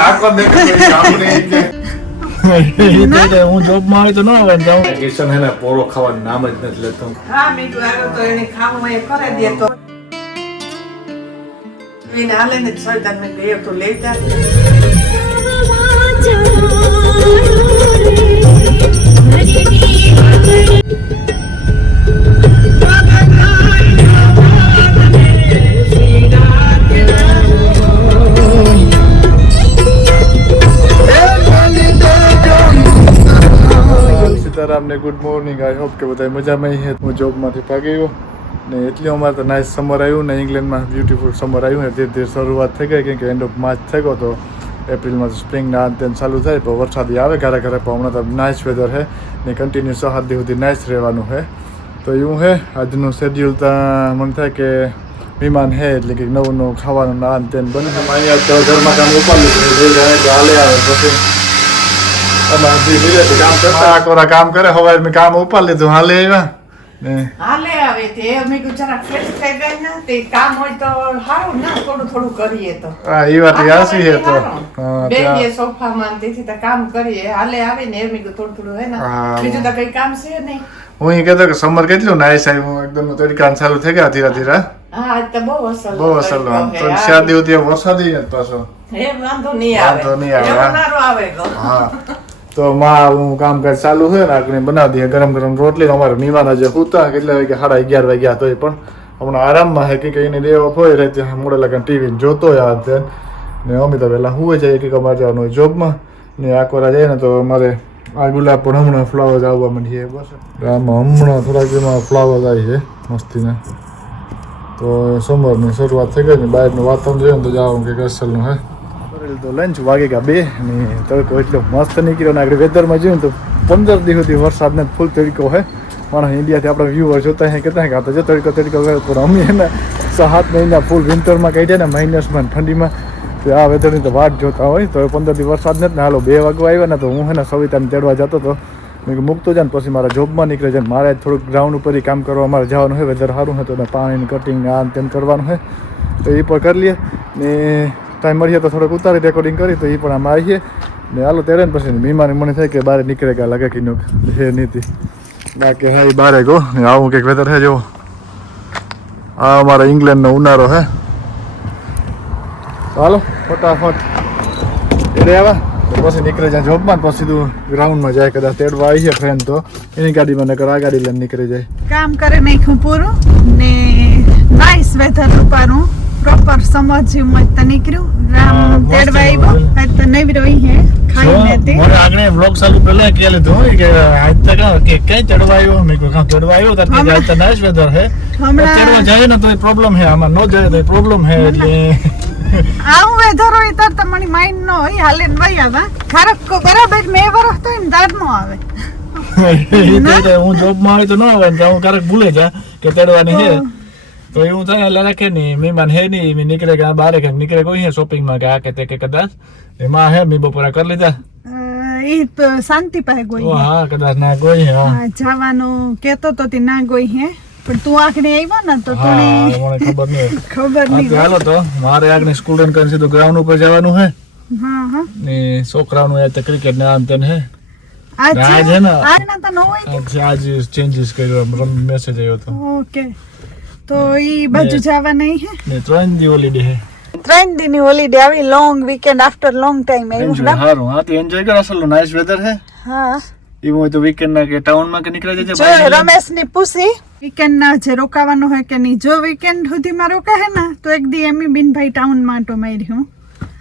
આખો હું જોબ માં આવી તો ન આવે જાઉં કિશન હે ને પોરો ખાવાનું નામ જ નથી લેતો. હા મીઠું આવ્યો તો એને ખાવું એ કરે દે તો એને હાલે ને સૈતાન ને દે તો લઈ જા. સીતારામને ગુડ મોર્નિંગ. આઈ હોપ કે બધા મજામાં હે. હું જોબમાંથી ભાગી ગયો ને એટલી અમારે તો નાઇસ સમર આવ્યું ને ઇંગ્લેન્ડમાં બ્યુટીફુલ સમર આવ્યું ને ધીરે ધીરે શરૂઆત થઈ ગઈ કેમ કે એન્ડ ઓફ માર્ચ થઈ ગયો તો એપ્રિલમાં તો સ્પ્રિંગના અંતે ચાલુ થાય પણ વરસાદી આવે ઘરે ઘરે પણ હમણાં તો નાઇસ વેધર છે ને કન્ટિન્યુ 6 દી સુધી નાઇસ રહેવાનું છે. તો એવું છે આજનું શેડ્યુલ તો મને થાય કે મહેમાન છે એટલે કે નવું નવું ખાવાનું ના અંતે બને. અહીંયા તો ઘરમાં કામ ઉપાડી હાલે આવે પછી કામ કરે હવે મેં કામ ઉપાડ લીધું હાલે આવ્યા હાલે આવે તે અમે જરા ફ્રેશ થઈ ગઈ ને તે કામ હોય તો સારું ના થોડું થોડું કરીએ તો હા એ વાત યાસી છે તો બેહીએ સોફામાં તેથી તો કામ કરીએ હાલે આવે ને એમ થોડું થોડું હે ને બીજું તો કઈ કામ છે નહીં. હું એ કહેતો કે સમર કેટલું નાઈસ આવ્યું એકદમ તરીકા ચાલુ થઈ ગયા ધીરે ધીરે. હા આજ તો બહુ અસલ તો 4 દિવસ વરસાદી જ પાછો એ વાંધો નહીં આવે હા. તો માં હું કામકાજ ચાલુ હોય ને આપણે બનાવી દઈએ ગરમ ગરમ રોટલી. અમારે મહેમાન આજે સુતા કેટલા વાગે 11:30 વાગ્યા તો પણ હમણાં આરામમાં છે કે એને ડે ઓફ હોય રહે મોડે લગન ટીવી જોતો યાર ને અમે તો પહેલાં હુએ જાય કે અમારે જવાનું હોય જોબમાં ને આકોરા જાય ને તો અમારે આ ગુલાબ પણ હમણાં ફ્લાવર્સ આવવા માંડીએ બસ આમાં હમણાં થોડાક એમાં ફ્લાવર્સ આવી છે મસ્તીના. તો સમરની શરૂઆત થઈ ગઈ ને બહારનું વાતાવરણ જોઈએ ને તો જવાનું કંઈક અસલનું હે. તો લંચ વાગે ગયા 2 ને તડકો એટલો મસ્ત નીકળ્યો ને આગળ વેધરમાં જોયું તો 15 દિવસ સુધી વરસાદ ને ફૂલ તડકો હે. માણસ ઇન્ડિયાથી આપણા વ્યુઅર જોતા હે કહેતા કે આ તો જો તડકો કરે પણ અમે એને 7 મહિના ફૂલ વિન્ટરમાં કાઢ્યા ને માઇનસમાં ઠંડીમાં તો આ વેધરની તો વાટ જોતા હોય. તો 15 દિવસ વરસાદ નથી ને હાલો 2 વાગવા આવ્યા ને તો હું હે ને સવિતાને તેડવા જતો હતો મેં મૂકતો જાય ને પછી મારા જોબમાં નીકળે જાય મારે થોડુંક ગ્રાઉન્ડ ઉપર કામ કરવા મારે જવાનું હોય વેધર સારું હતું ને પાણીની કટિંગ આ તેમ કરવાનું હોય તો એ પણ કરી લઈએ ને ટાઈમ મળીએ તો થોડોક ઉતારી રેકોર્ડિંગ કરી તો એ પણ આમાં આવીએ ને હાલો ત્યારે ને પછી મહેમાન મને થાય કે બહાર નીકળે ગયા લાગે કે હે નીતિ બાકી હા એ બહાર ગો ને આવું કંઈક વેધર છે જો આ અમારા ઇંગ્લેન્ડનો ઉનાળો હે. હાલો ફટાફટ એટલે આવ્યા પછી નીકળે જાય જોબમાં પછી સીધું ગ્રાઉન્ડમાં જાય કદાચ તેડવા આવી છે ફ્રેન્ડ તો એની ગાડીમાં નકર આ ગાડી લઈને નીકળી જાય. કામ કરે નાખ્યું પૂરું ને નાઇસ વેધર રૂપારું પ્રોપર સમજી મત નીકળ્યું રામ તેડવા આવ્યો આજ તો નવી રહી હે ખાઈને તે મને આગળ વ્લોગ ચાલુ પહેલા કે લીધું કે આજ તક કે કઈ ચડવા આવ્યો મે કો કામ ચડવા આવ્યો તો આજ તો નાઇસ વેધર હે ચડવા જાય ને તો પ્રોબ્લેમ હે આમાં નો જાય તો પ્રોબ્લેમ હે એટલે આવું વેધર હોય તો તમારી માઇન્ડ નો હોય હાલે ને વઈ આવા ખરક કો બરાબર મે વરસ તો ને દાર નો આવે હું જોબ માં આવી તો ન આવે તો હું ક્યારેક ભૂલે જા કે ચડવાની હે તો એવું થાય એટલે રાખે નહીં મહેમાન હે નહીં મેં નીકળે કે બહાર કે નીકળે કોઈ હે શોપિંગમાં કે આ કે તે કે કદાચ એમાં હે મેં બપોરા કરી લીધા એ શાંતિ પાસે ગઈ હા કદાચ ના ગઈ હે જવાનું કેતો તો તે ના ગઈ હે પણ તું આખને આવ્યો ને તો તને ખબર નહીં હાલો તો મારે આગળ સ્ટુડન્ટ કરીને સીધું ગ્રાઉન્ડ ઉપર જવાનું હે હા હા ને છોકરાઓનું આ તો ક્રિકેટ ના આમ તેન હે આજ હે ને આજ ના તો ન હોય આજ ચેન્જીસ કર્યો મેસેજ આવ્યો તો ઓકે તો ઈ બાજુ જવા નહીં હે ને 3 દી હોલિડે હે 3 દી ની હોલિડે આવી long weekend after long time આવ્યું ના હારું હા તો એન્જોય કર અસલ નાઇસ વેધર હે હા ઈ હોય તો વીકેન્ડ ના કે ટાઉન માં કે નીકળી જજે ભાઈ રમેશ ની પૂછી વીકેન્ડ ના જે રોકાવાનું હોય કે નહીં જો વીકેન્ડ સુધી માં રોકા હે ને તો એક દી એમી બિન ભાઈ ટાઉન માં તો મારી હું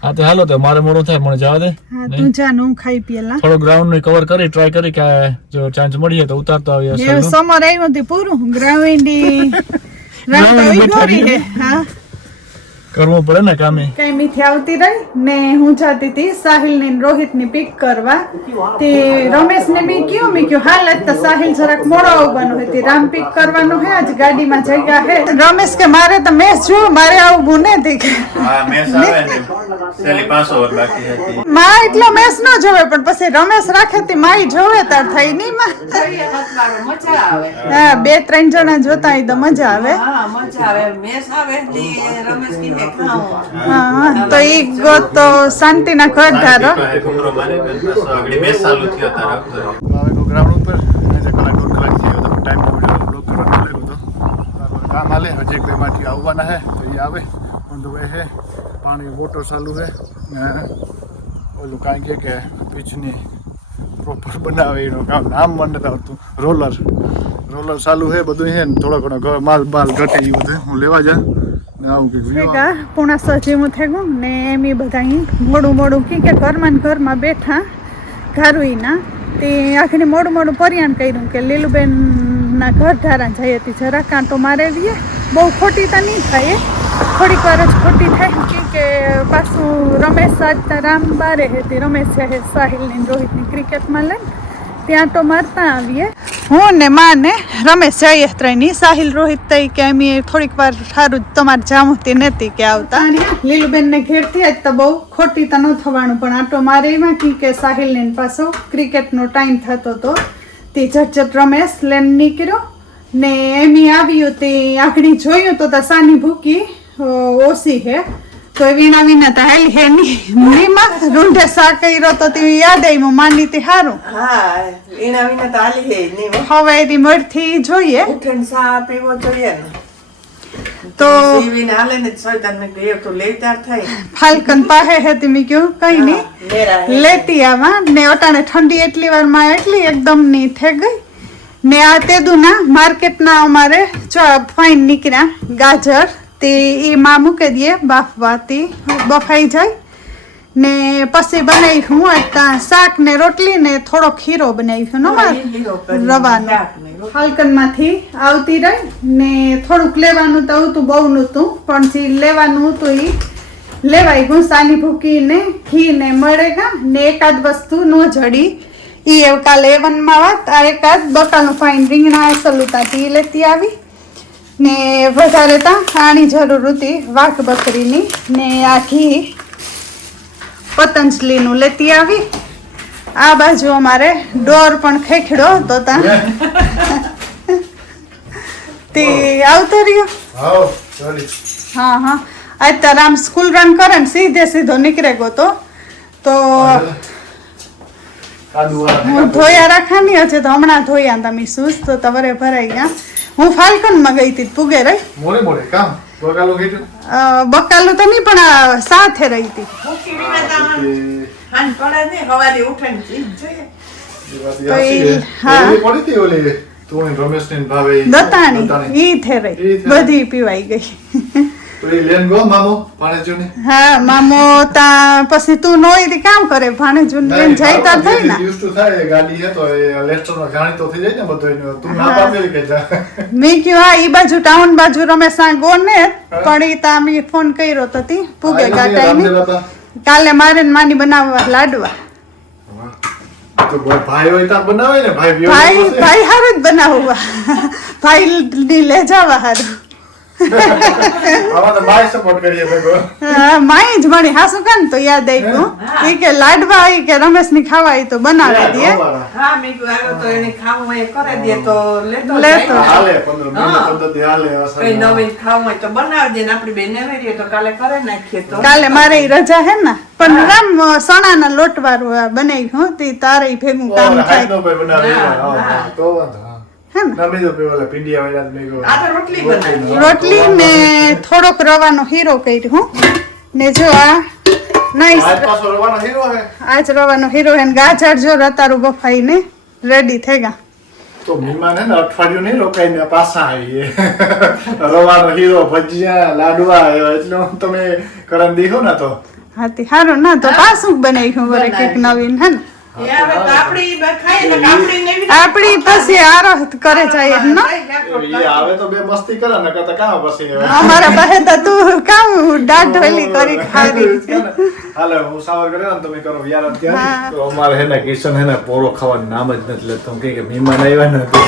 હા તો હાલો તો મારે મોડું થાય મને જવા દે હા તું જા હું ખાઈ પીએલા થોડો ગ્રાઉન્ડ ને કવર કરી ટ્રાય કરી કે જો ચાન્સ મળીએ તો ઉતારતો આવીએ અસલ સમર આવ્યું તે પૂરું ગ્રાઉન્ડ કરવું પડે ને કામે કઈ મીઠી આવતી રહી ને હું જાતી હતી સાહિલ ને રોહિત ની પિક કરવા તે રમેશ ને મેં કયું હાલ તો સાહિલ જરાક મોડો આવવાનું હોય તે રામ પિક કરવાનું હે આજ ગાડીમાં જગ્યા હે રમેશ કે મારે તો મેચ જો મારે આવું ગુને હતી હા મેચ આવે ને સેલી 5 ઓવર બાકી હતી માં એટલો મેચ ન જોવે પણ પછી રમેશ રાખે તે માઈ જોવે તાર થઈ ની માં મજા આવે હા 2-3 જણા જોતા હોય તો મજા આવે હા મજા આવે મેચ આવે તે રમેશ કી હા તો ઈ ગો તો શાંતિના ઘર ધારો હવે ગ્રાઉન્ડ ઉપર આજે કલાક 2 કલાક થયો તો ટાઈમ વિડિયો બ્લોક કરવાનો લાગ્યો તો કામ હાલે હજી એક બે માંથી આવવાના હે તો એ આવે પણ તો હે પાણી મોટર ચાલુ છે ને ઓલું કાંઈ કે પીચની પ્રોપર બનાવે એનું કામ નામ મને નથી આવતું રોલર ચાલુ છે બધું છે ને થોડો ઘણો માલ ઘટે એ બધું હું લેવા જા ને આવું કે પૂણા 6 જેવું થઈ ગયું ને એમ એ બધા મોડું કે ઘરમાં બેઠા ઘારુઈના તે આખીને મોડું પરિયાણ કર્યું કે લીલુબેનના ઘર ધારા જઈ હતી જરા કાંટો મારે રહીએ બહુ ખોટી તો નહીં થાય થોડીક વાર જ ખોટી થાય કે પાછું રમેશ આજ રામ બારે હતી રમેશ છે સાહિલની રોહિતની ક્રિકેટમાં લઈને ત્યાં તો મારતા આવીએ હું ને માં ને રમેશ જઈએ ત્રણની સાહિલ રોહિત તઈ કે અમે થોડીક વાર સારું તમારે જામતી નથી કે આવતા લીલુબેન ને ઘેરથી આજ તો બહુ ખોટી તો ન થવાનું પણ આટો મારે એમાં કે સાહિલ ને પાછો ક્રિકેટનો ટાઈમ થતો હતો તે ઝટઝટ રમેશ લઈને નીકળ્યો ને એમ આવ્યું તે આખડી જોયું તો સાની ભૂકી ઓછી હે તો વિના તા હેલી હે નીમાં રૂંઢે સા કર્યો તો તે યાદ આવ્યું માની તે હારું હા વિના તો આલી હે નહીં હવે એની મળથી જોઈએ ઉઠીને સા પીવો જોઈએ ને તો સીવીને હાલે ને સૈતાન ને ગયો તો લેતાર થાય ફાલ્કન પાસે હે તે મેં કહ્યું કઈ નહીં લેતી આવા ને અટાણે ઠંડી એટલી વારમાં એટલી એકદમ ની થઈ ગઈ ને આ તેદુના માર્કેટના અમારે ફાઈન નીકળ્યા ગાજર તે એ માં મૂકી દઈએ બાફવાથી બફાઈ જાય ને પછી બનાવી હું શાક ને રોટલી ને થોડો ખીરો બનાવ્યો રવાનો હલકનમાંથી આવતી રહી ને થોડુંક લેવાનું તો હતું બહુ નહોતું પણ જે લેવાનું હતું એ લેવાય ગયું સાની ભૂકી ને ઘી ને મળેગા ને એકાદ વસ્તુ ન જડી એ કાલે એવનમાં વાત આ એકાદ બકાનું ફાઈન રીંગણા અસલ હતા તે લેતી આવી ને વધારે તા આની જરૂર હતી વાઘ બકરીની ને આ ઘી પતંજલિનું લેતી આવી આ બાજુ અમારે ડોર પણ ખેખડો તો તા તે આવતો રહ્યો હા આજ તો રામ સ્કૂલ રન કરે ને સીધો નીકળે ગયો તો હું ધોયા રાખવાની હશે તો હમણાં ધોયા તમે સૂઝ તો તમારે ભરાઈ ગયા હું ફાલ્કન માં ગઈ હતી પૂગે રહી મોડે કામ બકાલું તો નહીં પણ સાથે રહી હતી દતાણી ઈ થે રહી બધી પીવાઈ ગઈ હા મામો તા પછી તું નોઈ થી કામ કરે ભાણેજુ લઈને જાય તા થઈ ને મેં કયું હા ઈ બાજુ ટાઉન બાજુ રમેશ ગો ને પણ ઈ તા મેં ફોન કર્યો તો તી પૂગે ગાટાઈ કાલે મારે ને માની બનાવવા લાડવા ભાઈ હારું જ બનાવવા ભાઈ ની લે જવા હારું માઈ જ મળી હાસુ કાન તો યાદ આવ્યું ઈ કે લાડવા ઈ કે રમેશ ની ખાવા ઈ તો બનાવી દે હા મે કો આવ્યો તો એને ખાવું હોય કરે દે તો લેતો હાલે 15 હાલે કઈ નવીન ખાવું હોય તો બનાવી દે ને આપડી બેને વેરીએ તો કાલે કરે નાખીએ તો કાલે મારે રજા હે ને પણ રામ સણાના લોટ વાળું બનાવી હું તે તારે ભેગું કામ થાય રોટલી ને થોડોક રવાનો હીરો કર્યો ને જો આ આજ રવાનો હીરો હે ગાજર જો રતારું બફાઈ ને રેડી થઈ ગયા તો મહેમાન હે ને અઠવાડિયું નહીં રોકાઈને પાછા આવીએ રવાનો હીરો ભજીયા લાડવા એટલે તમે કરન દીખો ને તો હાથી હારું ના તો પાછું બનાવ્યું વરે કઈક નવીન હે ને આપડી પછી આરોહ કરે જાય આવે તો બે મસ્તી કરે ને કતા કામ પછી અમારા પાસે તો તું કામ ડાઢોલી કરી ખારી હાલે હું સાવર કરે ને તમે કરો યાર અત્યારે તો અમારે હે ને કિશન હે ને પોરો ખાવાનું નામ જ નથી લેતો કે મહેમાન આવ્યા ને તો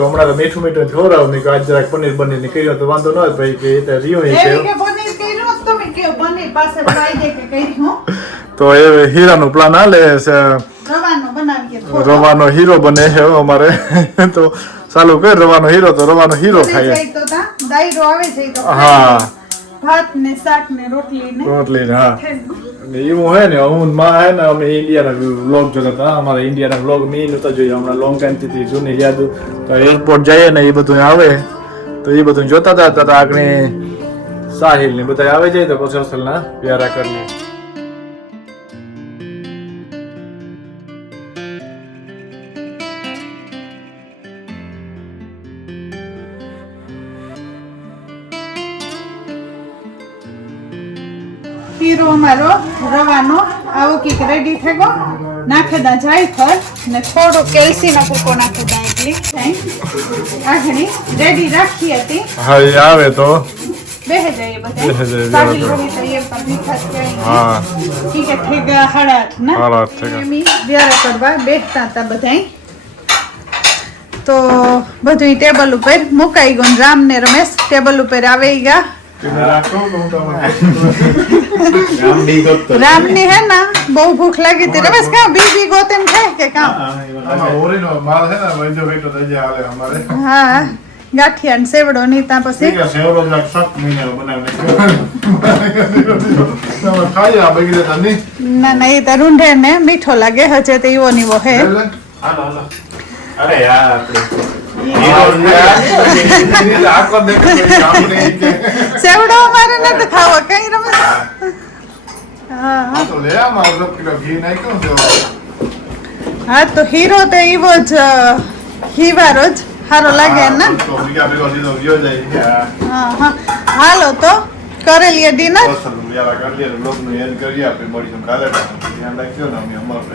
હમણાં તો મીઠું ખવડાવ ને આજ જરાક પનીર બનીર કર્યો તો વાંધો ન હોય ભાઈ કે એ તો રિયો તો એ હીરાનો પ્લાન હાલે છે રવાનો હીરો બને છે અમારે તો ચાલુ કર રવાનો હીરો તો રવાનો હીરો ખાય દાયરો આવે છે તો હા ભાત ને શાક ને રોટલી ને રોટલી ને હા થેગું. અને એવું હે ને હું ને માં હે ને અમે ઇન્ડિયાના વ્લોગ જોતા હતા અમારા ઇન્ડિયાના વ્લોગ મેં નહોતા જોયા હમણાં લોંગ ટાઈમથી જૂની યાદ તો એરપોર્ટ જઈએ ને એ બધું આવે તો એ બધું જોતા હતા તો આગળ સાહિલ ને બધા આવે જાય તો પછી અસલના પ્યારા કરીએ ખીરો અમારો રવાનો આવો કઈક રેડી થઈ ગયો નાખેદા જાય ખર ને થોડો કેલ્સીનો કૂકો નાખેદા એટલી આખણી રેડી રાખી હતી હા એ આવે તો બેહે જાય બેહે જાય, બધા બેહે સાહિલ જાય. ઘડી તૈયાર પર મીઠાશ કઈ હા ઠીક છે થઈ ગયા 8:30 ના 8:30 થઈ ગયા. એમી વ્યારા કરવા બેસતા હતા બધાય તો બધું ટેબલ ઉપર મુકાઈ ગયું રામ ને રમેશ ટેબલ ઉપર આવી ગયા રામ ની હે ના બહુ ભૂખ લાગી હતી રમેશ કા બીજી ગોતેમ ખાય કે કામ હા ગાંઠિયા ને સેવડો ની તા પછી ના ના એ તો રૂંઢે ને મીઠો લાગે હજે તો એવો નીવો હે સેવડો અમારે નથી ખાવો કઈ રમેશ હા તો હીરો તો એવો જ હીવારો જ સારો લાગે ને હા હા હાલો તો કરેલી ડિનર કરીએ લોક નું એન્ડ કરીએ આપણે મળીશું કાલે ધ્યાન રાખજો ને અમે અમારું